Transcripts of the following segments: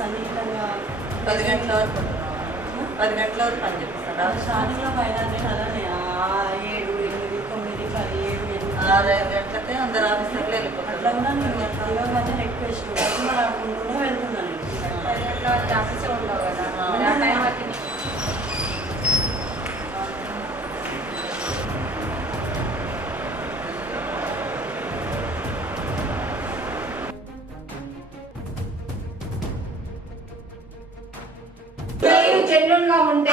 సన్నిహితంగా 10 గంటల వరకు 10 గంటల వరకు పని చేపిస్తాను. స్టార్టింగ్లో 500 అలానే 7, 8, 9, 10, 7, 6 గంటలకే అందరు ఆఫీసర్లు వెళ్ళిపోతారు. అట్లా కూడా నేను ఇరవై మధ్య రిక్వెస్ట్ మరి అనుకుంటూనే వెళ్తున్నాను. 10 గంటల వరకు ఆఫీసే ఉండవు కదా, ఆ టైం వరకు జెన్యున్ గా ఉంటే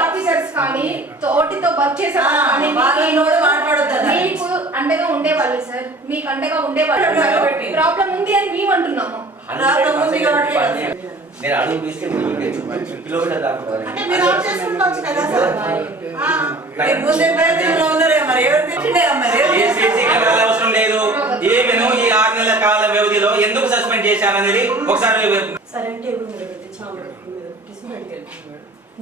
ఆఫీసర్స్ కానీ తోటితో వర్క్ చేసే మీకు అండగా ఉండేవాళ్ళు సార్, మీకు అండగా ఉండేవాళ్ళు. ప్రాబ్లం ఉంది అని మేము అంటున్నాము. నేను అడుగు తీస్తే కిలోమీటర్ దాకా అవసరం లేదు. ఏమేను ఈ 6 నెలల కాల వ్యవధిలో ఎందుకు సస్పెండ్ చేశారనేది ఒకసారి సరే అంటే ఇప్పుడు మీరు పెట్టి చాలు పెట్టేసి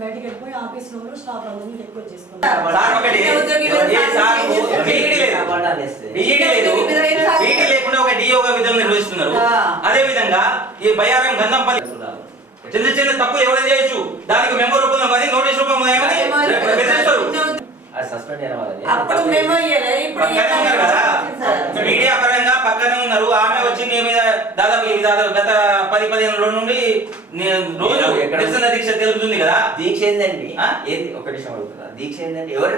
బయటికి వెళ్ళిపోయి ఆఫీస్ లో స్టాఫ్ అందరినీ ఎక్కువ చేసుకుంటారు. లేకుండా ఒక డిఓగా విధులు నిర్వహిస్తున్నారు. అదే విధంగా ఈ బయ్యారం గంధంపల్లి చిన్న చిన్న తప్పు ఎవరైనా చేయొచ్చు, దానికి మెంబర్ రూపంలో కానీ నోటీస్ రూపంలో మీడియా పరంగా పక్కనే ఉన్నారు. ఆమె వచ్చి మీ మీద దాదాపు గత 10-15 రోజుల నుండి రోజు నిరసన దీక్ష తెలుపుతుంది కదా. దీక్ష ఏందండి? ఏంది ఒక నిమిషం అడుగుతున్నా, దీక్ష ఏందండి? ఎవరు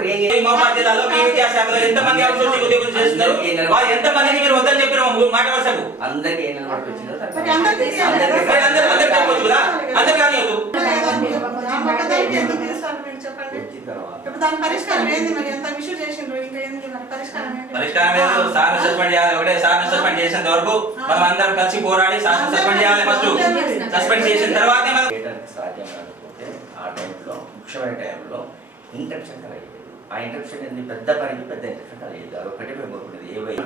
మా జిల్లాలో మీ విద్యాశాఖలో ఎంతమంది అవుట్సోర్సింగ్ ఉద్యోగులు చేస్తున్నారు? వాళ్ళు ఎంతమందిని మీరు వద్దని చెప్పిన మాట వరుసకు అందరికి ఏం వచ్చిందో చెప్పవచ్చు కదా, అందరు కానీ పరిష్కారం సార్ సస్పెండ్ చేయాలి. ఒకటే సార్ సస్పెండ్ చేసేంత వరకు మనం అందరం కలిసి పోరాడి సార్ సస్పెండ్ చేయాలి. ఫస్ట్ సస్పెండ్ చేసిన తర్వాత సాధ్యం కాకపోతే ఆ టైంలో ముఖ్యమైన టైంలో ఇంటర్ప్షన్ కలిగేది. ఆ ఇంటర్ప్షన్ ఏంది? పెద్ద పనికి పెద్ద ఇంటర్ప్షన్ కలిగేది. అది ఒకటి మేము కోరుకునేది ఏవైనా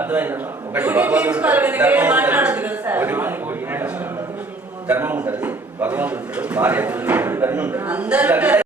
అర్థమైందా? ఒకటి ధర్మం ఉంటుంది, భగవంతుడు ఉంటాడు, భార్య ఉంటాడు, ఇవన్నీ ఉంటాడు.